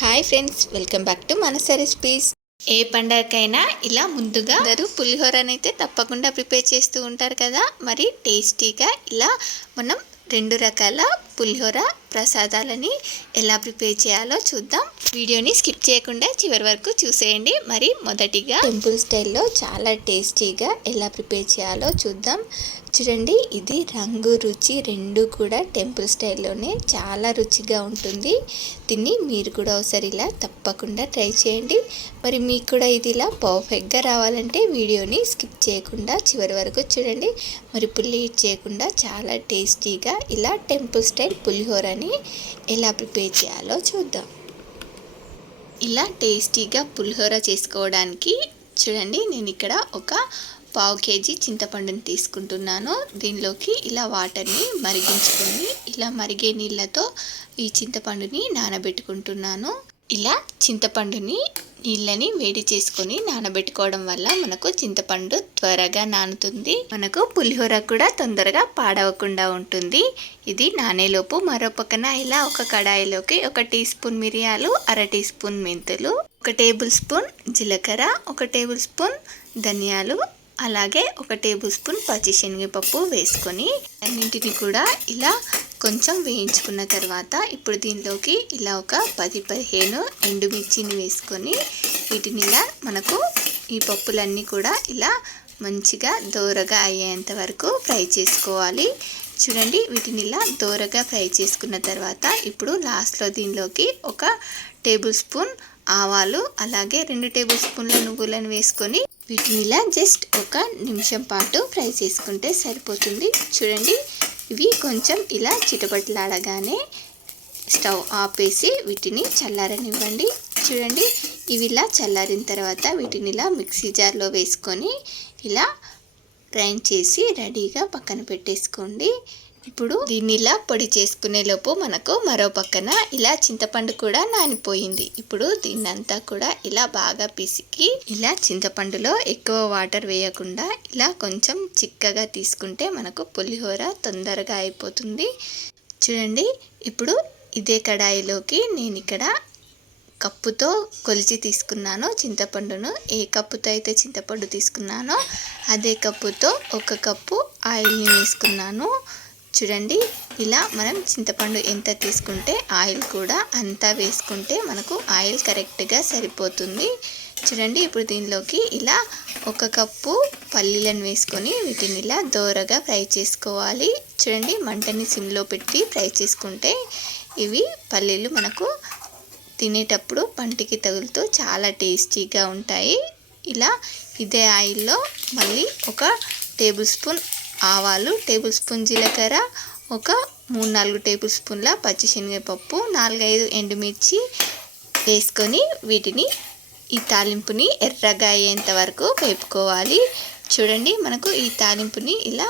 Hi friends, welcome back to మనస recipes. ఏ పండగకైనా ఇలా ముందుగా అందరూ పులిహోరనైతే తప్పకుండా ప్రిపేర్ చేస్తూ ఉంటారు కదా. మరి టేస్టీగా ఇలా మనం 2 రకాల పులిహోర ప్రసాదాలని ఎలా ప్రిపేర్ చేయాలో చూద్దాం. వీడియోని స్కిప్ చేయకుండా చివరి వరకు చూసేయండి. మరి మొదటిగా టెంపుల్ స్టైల్లో చాలా టేస్టీగా ఎలా ప్రిపేర్ చేయాలో చూద్దాం. చూడండి, ఇది రంగు రుచి రెండు కూడా టెంపుల్ స్టైల్లోనే చాలా రుచిగా ఉంటుంది. దీన్ని మీరు కూడా ఒకసారి ఇలా తప్పకుండా ట్రై చేయండి. మరి మీకు కూడా ఇది ఇలా పర్ఫెక్ట్గా రావాలంటే వీడియోని స్కిప్ చేయకుండా చివరి వరకు చూడండి. మరి లేట్ చేయకుండా చాలా టేస్టీగా ఇలా టెంపుల్ స్టైల్ పులిహోరని ఎలా ప్రిపేర్ చేయాలో చూద్దాం. ఇలా టేస్టీగా పులిహోర చేసుకోవడానికి చూడండి, నేను ఇక్కడ ఒక 1/2 కేజీ చింతపండుని తీసుకుంటున్నాను. దీనిలోకి ఇలా వాటర్ని మరిగించుకొని ఇలా మరిగే నీళ్ళతో ఈ చింతపండుని నానబెట్టుకుంటున్నాను. ఇలా చింతపండుని నీళ్ళని వేడి చేసుకొని నానబెట్టుకోవడం వల్ల మనకు చింతపండు త్వరగా నానుతుంది. మనకు పులిహోర కూడా తొందరగా పాడవకుండా ఉంటుంది. ఇది నానేలోపు మరో పక్కన ఇలా ఒక కడాయిలోకి 1 టీ స్పూన్ మిరియాలు, 1/2 టీ స్పూన్ మెంతులు, 1 టేబుల్ స్పూన్ జీలకర్ర, 1 టేబుల్ స్పూన్ ధనియాలు, అలాగే 1 టేబుల్ స్పూన్ పచ్చిశనగపప్పు వేసుకొని అన్నింటిని కూడా ఇలా కొంచెం వేయించుకున్న తర్వాత ఇప్పుడు దీనిలోకి ఇలా ఒక 10-15 ఎండుమిర్చిని వేసుకొని వీటిని ఇలా మనకు ఈ పప్పులన్నీ కూడా ఇలా మంచిగా దోరగా అయ్యేంత వరకు ఫ్రై చేసుకోవాలి. చూడండి, వీటిని ఇలా దోరగా ఫ్రై చేసుకున్న తర్వాత ఇప్పుడు లాస్ట్లో దీనిలోకి 1 టేబుల్ స్పూన్ ఆవాలు, అలాగే 2 టేబుల్ స్పూన్ల నువ్వులను వేసుకొని వీటిని ఇలా జస్ట్ 1 నిమిషం పాటు ఫ్రై చేసుకుంటే సరిపోతుంది. చూడండి, ఇవి కొంచెం ఇలా చిటపట్లాడగానే స్టవ్ ఆపేసి వీటిని చల్లారనివ్వండి. చూడండి, ఇవి ఇలా చల్లారిన తర్వాత వీటిని ఇలా మిక్సీ జార్లో వేసుకొని ఇలా గ్రైండ్ చేసి రెడీగా పక్కన పెట్టేసుకోండి. ఇప్పుడు దీన్ని ఇలా పొడి చేసుకునే లోపు మనకు మరో పక్కన ఇలా చింతపండు కూడా నానిపోయింది. ఇప్పుడు దీన్నంతా కూడా ఇలా బాగా పిసికి ఇలా చింతపండులో ఎక్కువ వాటర్ వేయకుండా ఇలా కొంచెం చిక్కగా తీసుకుంటే మనకు పులిహోర తొందరగా అయిపోతుంది. చూడండి, ఇప్పుడు ఇదే కడాయిలోకి నేను ఇక్కడ కప్పుతో కొలిచి తీసుకున్నాను చింతపండును. ఏ కప్పుతో అయితే చింతపండు తీసుకున్నానో అదే కప్పుతో 1 కప్పు ఆయిల్ని వేసుకున్నాను. చూడండి, ఇలా మనం చింతపండు ఎంత తీసుకుంటే ఆయిల్ కూడా అంతా వేసుకుంటే మనకు ఆయిల్ కరెక్ట్గా సరిపోతుంది. చూడండి, ఇప్పుడు దీనిలోకి ఇలా 1 కప్పు పల్లీలను వేసుకొని వీటిని ఇలా దోరగా ఫ్రై చేసుకోవాలి. చూడండి, మంటని సిమ్లో పెట్టి ఫ్రై చేసుకుంటే ఇవి పల్లీలు మనకు తినేటప్పుడు పంటికి తగులుతూ చాలా టేస్టీగా ఉంటాయి. ఇలా ఇదే ఆయిల్లో మళ్ళీ 1 టేబుల్ స్పూన్ ఆవాలు, టేబుల్ స్పూన్ జీలకర్ర, ఒక 3-4 టేబుల్ స్పూన్ల పచ్చిశనగపప్పు, 4-5 ఎండుమిర్చి వేసుకొని వీటిని ఈ తాలింపుని ఎర్రగా అయ్యేంత వరకు వేపుకోవాలి. చూడండి, మనకు ఈ తాలింపుని ఇలా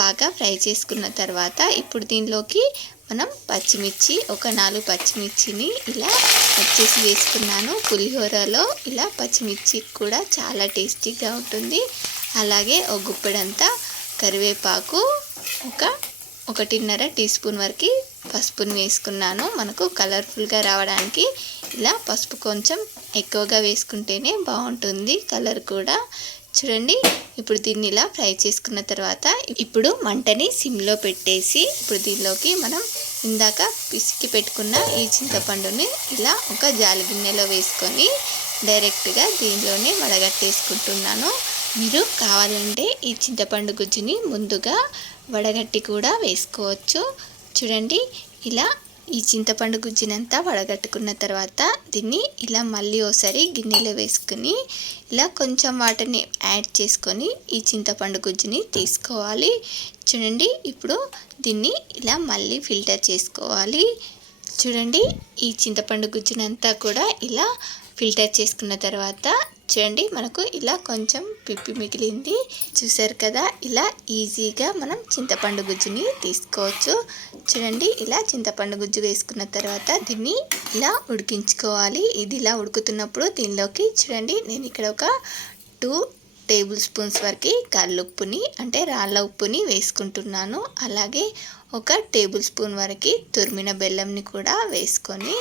బాగా ఫ్రై చేసుకున్న తర్వాత ఇప్పుడు దీనిలోకి మనం పచ్చిమిర్చి, ఒక 4 పచ్చిమిర్చిని ఇలా కట్ చేసి వేసుకున్నాను. పులిహోరలో ఇలా పచ్చిమిర్చి కూడా చాలా టేస్టీగా ఉంటుంది. అలాగే ఒక గుప్పెడంతా కరివేపాకు, 1.5 టీ స్పూన్ వరకు పసుపుని వేసుకున్నాను. మనకు కలర్ఫుల్గా రావడానికి ఇలా పసుపు కొంచెం ఎక్కువగా వేసుకుంటేనే బాగుంటుంది కలర్ కూడా. చూడండి, ఇప్పుడు దీన్ని ఇలా ఫ్రై చేసుకున్న తర్వాత ఇప్పుడు మంటని సిమ్లో పెట్టేసి ఇప్పుడు దీనిలోకి మనం ఇందాక పిసికి పెట్టుకున్న ఈ చింతపండుని ఇలా ఒక జాలి గిన్నెలో వేసుకొని డైరెక్ట్గా దీనిలోనే వడగట్టేసుకుంటున్నాను. మీరు కావాలంటే ఈ చింతపండు గుజ్జుని ముందుగా వడగట్టి కూడా వేసుకోవచ్చు. చూడండి, ఇలా ఈ చింతపండు గుజ్జునంతా వడగట్టుకున్న తర్వాత దీన్ని ఇలా మళ్ళీ ఒకసారి గిన్నెలో వేసుకుని ఇలా కొంచెం వాటర్ని యాడ్ చేసుకొని ఈ చింతపండు గుజ్జుని తీసుకోవాలి. చూడండి, ఇప్పుడు దీన్ని ఇలా మళ్ళీ ఫిల్టర్ చేసుకోవాలి. చూడండి, ఈ చింతపండు గుజ్జునంతా కూడా ఇలా ఫిల్టర్ చేసుకున్న తర్వాత చూడండి, మనకు ఇలా కొంచెం పిప్పి మిగిలింది. చూసారు కదా, ఇలా ఈజీగా మనం చింతపండు గుజ్జుని తీసుకోవచ్చు. చూడండి, ఇలా చింతపండు గుజ్జు వేసుకున్న తర్వాత దీన్ని ఇలా ఉడికించుకోవాలి. ఇది ఇలా ఉడుకుతున్నప్పుడు దీనిలోకి చూడండి, నేను ఇక్కడ ఒక 2 టేబుల్ స్పూన్స్ వరకు కల్లుప్పుని అంటే రాళ్ళ ఉప్పుని వేసుకుంటున్నాను. అలాగే 1 టేబుల్ స్పూన్ వరకు తురిమిన బెల్లంని కూడా వేసుకొని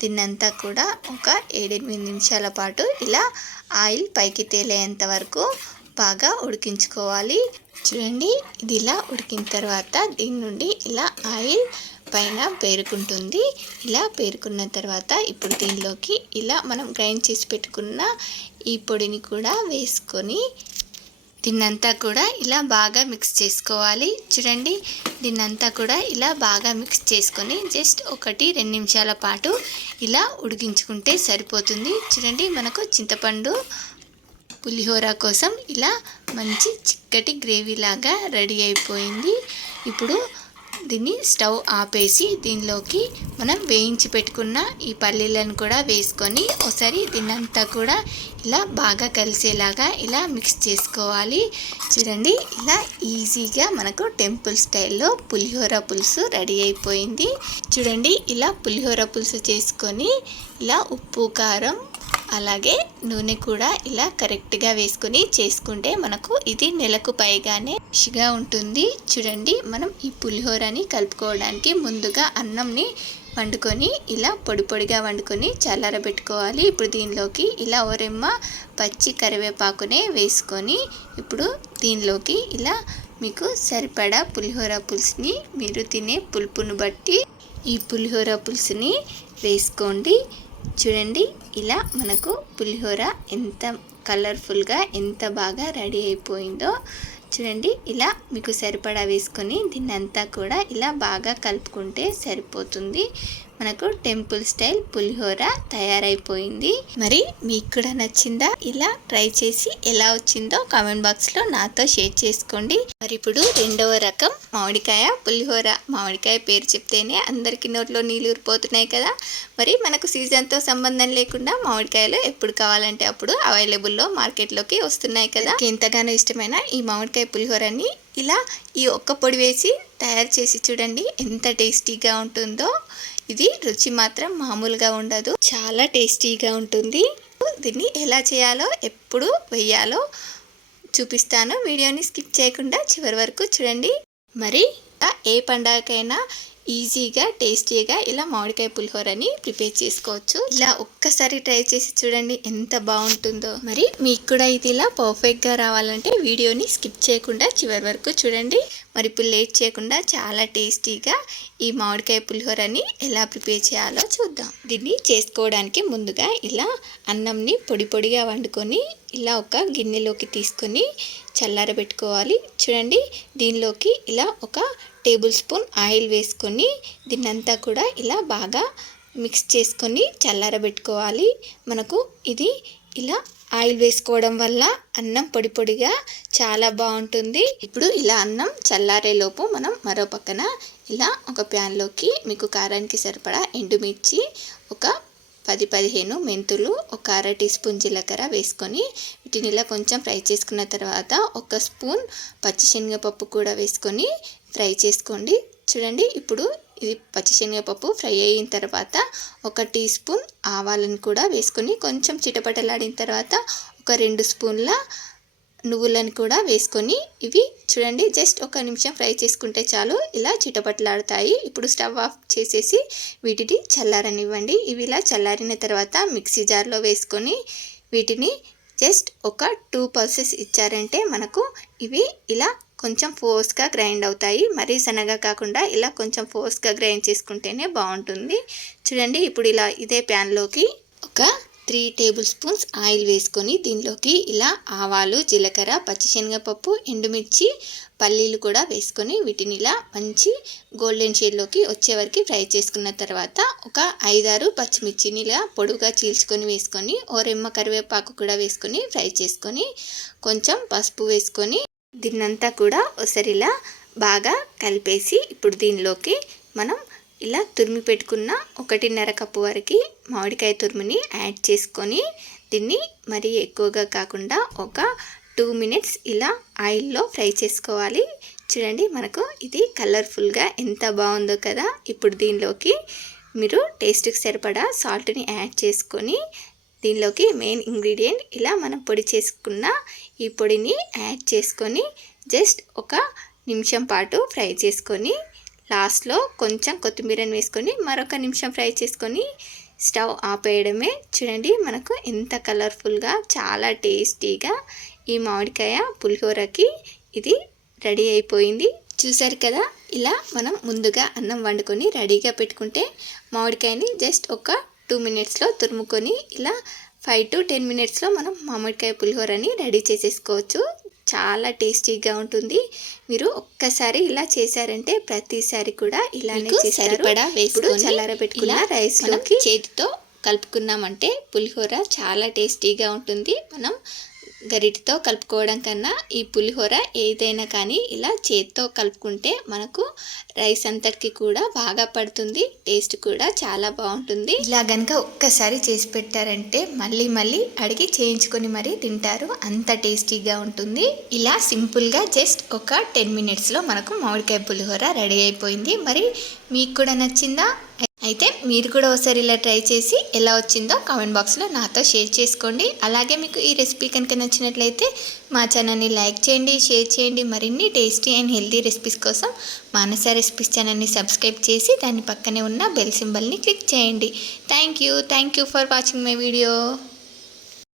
దీన్నంతా కూడా ఒక 7-8 నిమిషాల పాటు ఇలా ఆయిల్ పైకి తేలేంత వరకు బాగా ఉడికించుకోవాలి. చూడండి, ఇది ఇలా ఉడికిన తర్వాత దీని నుండి ఇలా ఆయిల్ పైన పేరుకుంటుంది. ఇలా పేరుకున్న తర్వాత ఇప్పుడు దీనిలోకి ఇలా మనం గ్రైండ్ చేసి పెట్టుకున్న ఈ పొడిని కూడా వేసుకొని దీన్నంతా కూడా ఇలా బాగా మిక్స్ చేసుకోవాలి. చూడండి, దీన్నంతా కూడా ఇలా బాగా మిక్స్ చేసుకొని జస్ట్ 1-2 నిమిషాల పాటు ఇలా ఉడికించుకుంటే సరిపోతుంది. చూడండి, మనకు చింతపండు పులిహోర కోసం ఇలా మంచి చిక్కటి గ్రేవీ లాగా రెడీ అయిపోయింది. ఇప్పుడు దీన్ని స్టవ్ ఆపేసి దీనిలోకి మనం వేయించి పెట్టుకున్న ఈ పల్లీలను కూడా వేసుకొని ఒకసారి దీన్నంతా కూడా ఇలా బాగా కలిసేలాగా ఇలా మిక్స్ చేసుకోవాలి. చూడండి, ఇలా ఈజీగా మనకు టెంపుల్ స్టైల్లో పులిహోర పులుసు రెడీ అయిపోయింది. చూడండి, ఇలా పులిహోర పులుసు చేసుకొని ఇలా ఉప్పు కారం అలాగే నూనె కూడా ఇలా కరెక్ట్గా వేసుకొని చేసుకుంటే మనకు ఇది నెలకు పైగానే ఫ్రెష్గా ఉంటుంది. చూడండి, మనం ఈ పులిహోరని కలుపుకోవడానికి ముందుగా అన్నంని వండుకొని ఇలా పొడి పొడిగా వండుకొని చల్లారబెట్టుకోవాలి. ఇప్పుడు దీనిలోకి ఇలా ఓరెమ్మ పచ్చి కరివేపాకునే వేసుకొని ఇప్పుడు దీనిలోకి ఇలా మీకు సరిపడా పులిహోర పులుసుని మీరు తినే పులుపును బట్టి ఈ పులిహోర పులుసుని వేసుకోండి. చూడండి, ఇలా మనకు పులిహోర ఎంత కలర్ఫుల్గా ఎంత బాగా రెడీ అయిపోయిందో. చూడండి, ఇలా మీకు సరిపడా వేసుకొని దీన్నంతా కూడా ఇలా బాగా కలుపుకుంటే సరిపోతుంది. మనకు టెంపుల్ స్టైల్ పులిహోర తయారైపోయింది. మరి మీకు కూడా నచ్చిందా? ఇలా ట్రై చేసి ఎలా వచ్చిందో కామెంట్ బాక్స్లో నాతో షేర్ చేసుకోండి. మరి ఇప్పుడు రెండవ రకం మామిడికాయ పులిహోర. మామిడికాయ పేరు చెప్తేనే అందరికీ నోట్లో నీళ్ళు ఊరిపోతున్నాయి కదా. మరి మనకు సీజన్తో సంబంధం లేకుండా మామిడికాయలు ఎప్పుడు కావాలంటే అప్పుడు అవైలబుల్లో మార్కెట్లోకి వస్తున్నాయి కదా. ఎంతగానో ఇష్టమైన ఈ మామిడికాయ పులిహోరని ఇలా ఈ ఒక్క పొడి వేసి తయారు చేసి చూడండి, ఎంత టేస్టీగా ఉంటుందో. ఇది రుచి మాత్రం మామూలుగా ఉండదు, చాలా టేస్టీగా ఉంటుంది. దీన్ని ఎలా చేయాలో ఎప్పుడు వేయాలో చూపిస్తాను. వీడియోని స్కిప్ చేయకుండా చివరి వరకు చూడండి. మరి ఏ పండగకైనా ఈజీగా టేస్టీగా ఇలా మామిడికాయ పులిహోరని ప్రిపేర్ చేసుకోవచ్చు. ఇలా ఒక్కసారి ట్రై చేసి చూడండి, ఎంత బాగుంటుందో. మరి మీకు కూడా ఇది ఇలా పర్ఫెక్ట్గా రావాలంటే వీడియోని స్కిప్ చేయకుండా చివరి వరకు చూడండి. మరి ఇప్పుడు లేట్ చేయకుండా చాలా టేస్టీగా ఈ మామిడికాయ పులిహోరని ఎలా ప్రిపేర్ చేయాలో చూద్దాం. దీన్ని చేసుకోవడానికి ముందుగా ఇలా అన్నంని పొడి పొడిగా వండుకొని ఇలా ఒక గిన్నెలోకి తీసుకొని చల్లారబెట్టుకోవాలి. చూడండి, దీనిలోకి ఇలా ఒక టేబుల్ స్పూన్ ఆయిల్ వేసుకొని దీన్నంతా కూడా ఇలా బాగా మిక్స్ చేసుకొని చల్లారబెట్టుకోవాలి. మనకు ఇది ఇలా ఆయిల్ వేసుకోవడం వల్ల అన్నం పొడి పొడిగా చాలా బాగుంటుంది. ఇప్పుడు ఇలా అన్నం చల్లారేలోపు మనం మరో పక్కన ఇలా ఒక ప్యాన్లోకి మీకు కారానికి సరిపడా ఎండుమిర్చి, ఒక 10-15 మెంతులు, ఒక అర టీ స్పూన్ జీలకర్ర వేసుకొని వీటిని ఇలా కొంచెం ఫ్రై చేసుకున్న తర్వాత 1 స్పూన్ పచ్చిశనగపప్పు కూడా వేసుకొని ఫ్రై చేసుకోండి. చూడండి, ఇప్పుడు ఇది పచ్చిశనగపప్పు ఫ్రై అయిన తర్వాత 1 టీ స్పూన్ ఆవాలను కూడా వేసుకొని కొంచెం చిటపటలాడిన తర్వాత ఒక 2 స్పూన్ల నువ్వులను కూడా వేసుకొని ఇవి చూడండి జస్ట్ 1 నిమిషం ఫ్రై చేసుకుంటే చాలు, ఇలా చిటపటలాడతాయి. ఇప్పుడు స్టవ్ ఆఫ్ చేసేసి వీటిని చల్లారనివ్వండి. ఇవి ఇలా చల్లారిన తర్వాత మిక్సీ జార్లో వేసుకొని వీటిని జస్ట్ ఒక 2 పల్సెస్ ఇచ్చారంటే మనకు ఇవి ఇలా కొంచెం ఫోర్స్గా గ్రైండ్ అవుతాయి. మరీ సన్నగా కాకుండా ఇలా కొంచెం ఫోర్స్గా గ్రైండ్ చేసుకుంటేనే బాగుంటుంది. చూడండి, ఇప్పుడు ఇలా ఇదే ప్యాన్లోకి ఒక 3 టేబుల్ స్పూన్స్ ఆయిల్ వేసుకొని దీనిలోకి ఇలా ఆవాలు, జీలకర్ర, పచ్చిశనగపప్పు, ఎండుమిర్చి, పల్లీలు కూడా వేసుకొని వీటిని ఇలా మంచి గోల్డెన్ షేడ్లోకి వచ్చే వరకు ఫ్రై చేసుకున్న తర్వాత ఒక 5-6 పచ్చిమిర్చిని ఇలా పొడుగా చీల్చుకొని వేసుకొని ఓరెమ్మ కరివేపాకు కూడా వేసుకొని ఫ్రై చేసుకొని కొంచెం పసుపు వేసుకొని దీన్నంతా కూడా ఒకసారి ఇలా బాగా కలిపేసి ఇప్పుడు దీనిలోకి మనం ఇలా తురిమి పెట్టుకున్న 1.5 కప్పు వరకు మామిడికాయ తురుముని యాడ్ చేసుకొని దీన్ని మరీ ఎక్కువగా కాకుండా ఒక 2 మినిట్స్ ఇలా ఆయిల్లో ఫ్రై చేసుకోవాలి. చూడండి, మనకు ఇది కలర్ఫుల్గా ఎంత బాగుందో కదా. ఇప్పుడు దీనిలోకి మీరు టేస్ట్కి సరిపడా సాల్ట్ని యాడ్ చేసుకొని దీనిలోకి మెయిన్ ఇంగ్రీడియంట్ ఇలా మనం పొడి చేసుకున్న ఈ పొడిని యాడ్ చేసుకొని జస్ట్ 1 నిమిషం పాటు ఫ్రై చేసుకొని లాస్ట్లో కొంచెం కొత్తిమీరని వేసుకొని మరొక నిమిషం ఫ్రై చేసుకొని స్టవ్ ఆపేయడమే. చూడండి మనకు ఎంత కలర్ఫుల్గా చాలా టేస్టీగా ఈ మామిడికాయ పులిహోరకి ఇది రెడీ అయిపోయింది. చూసారు కదా, ఇలా మనం ముందుగా అన్నం వండుకొని రెడీగా పెట్టుకుంటే మామిడికాయని జస్ట్ ఒక 2 మినిట్స్లో తురుముకొని ఇలా 5 to 10 మినిట్స్లో మనం మామిడికాయ పులిహోరని రెడీ చేసేసుకోవచ్చు. చాలా టేస్టీగా ఉంటుంది. మీరు ఒక్కసారి ఇలా చేశారంటే ప్రతిసారి కూడా ఇలానే చేస్తారు. ఇప్పుడు చల్లారబెట్టుకున్న రైస్లోకి చేతితో కలుపుకున్నామంటే పులిహోర చాలా టేస్టీగా ఉంటుంది. మనం గరిటతో కలుపుకోవడం కన్నా ఈ పులిహోర ఏదైనా కానీ ఇలా చేతితో కలుపుకుంటే మనకు రైస్ అంతటికి కూడా బాగా పడుతుంది. టేస్ట్ కూడా చాలా బాగుంటుంది. ఇలా కనుక ఒక్కసారి చేసి పెట్టారంటే మళ్ళీ మళ్ళీ అడిగి చేయించుకొని మరీ తింటారు. అంత టేస్టీగా ఉంటుంది. ఇలా సింపుల్గా జస్ట్ ఒక 10 మినిట్స్లో మనకు మామిడికాయ పులిహోర రెడీ అయిపోయింది. మరి మీకు కూడా నచ్చిందా? అయితే మీరు కూడా ఒకసారి ఇలా ట్రై చేసి ఎలా వచ్చిందో కామెంట్ బాక్స్లో నాతో షేర్ చేసుకోండి. అలాగే మీకు ఈ రెసిపీ కనుక నచ్చినట్లయితే మా ఛానల్ని లైక్ చేయండి, షేర్ చేయండి. మరిన్ని టేస్టీ అండ్ హెల్తీ రెసిపీస్ కోసం మానస రెసిపీస్ ఛానల్ని సబ్స్క్రైబ్ చేసి దాని పక్కనే ఉన్న బెల్ సింబల్ని క్లిక్ చేయండి. Thank you for watching my video.